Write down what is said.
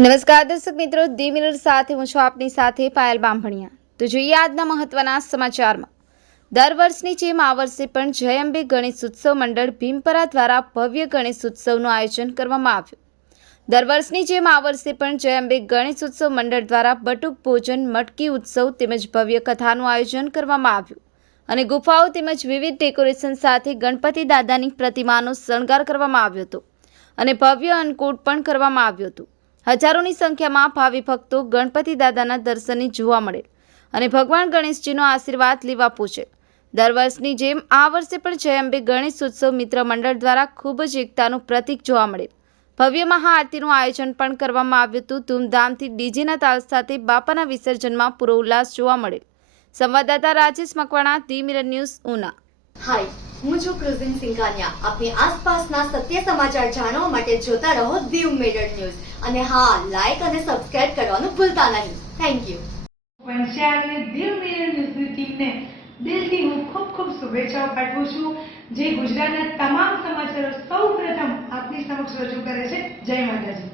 નમસ્કાર દર્શક મિત્રો ધી મિરર સાથે હું છું આપની સાથે પાયલ બાંભણિયા તો જોઈએ આજના મહત્વના સમાચારમાં. દર વર્ષની જેમ આ વર્ષે પણ જય અંબે ગણેશ ઉત્સવ મંડળ ભીમપરા દ્વારા ભવ્ય ગણેશ ઉત્સવનું આયોજન કરવામાં આવ્યું. દર વર્ષની જેમ આ વર્ષે પણ જય અંબે ગણેશ ઉત્સવ મંડળ દ્વારા બટુક ભોજન, મટકી ઉત્સવ તેમજ ભવ્ય કથાનું આયોજન કરવામાં આવ્યું. અને ગુફાઓ તેમજ વિવિધ ડેકોરેશન સાથે ગણપતિ દાદાની પ્રતિમાનો શણગાર કરવામાં આવ્યો હતો. અને ભવ્ય અન્નકૂટ પણ કરવામાં આવ્યું હતું. હજારોની સંખ્યામાં ભાવિ ભક્તો ગણપતિ દાદાના દર્શને જોવા મળે અને ભગવાન ગણેશજીનો આશીર્વાદ લેવા પૂછે. દર વર્ષની જેમ આ વર્ષે પણ જય અંબે ગણેશ ઉત્સવ મિત્ર મંડળ દ્વારા ખૂબ જ એકતાનું પ્રતીક જોવા મળે. ભવ્ય મહાઆરતીનું આયોજન પણ કરવામાં આવ્યું હતું. ધૂમધામથી ડીજેના તાલ સાથે બાપાના વિસર્જનમાં પૂરો ઉલ્લાસ જોવા મળે. સંવાદદાતા Rajesh Makwana, the Mirror News, Una. Hi હું છું ક્રુઝિન સિંઘાનિયા. આપની આસપાસના સત્ય સમાચાર જાણવા માટે જોતા રહો દીવ મેડર ન્યૂઝ અને હા લાઈક અને સબસ્ક્રાઇબ કરવાનું ભૂલતા નહીં. થેન્ક યુ પંચાયતને દીવ મેડર ન્યૂઝની ટીમને દિલથી હું ખૂબ ખૂબ શુભેચ્છાઓ પાઠવું છું. જે ગુજરાતના તમામ સમાચારો સૌ પ્રથમ આપની સમક્ષ રજૂ કરે છે. જય માતાજી.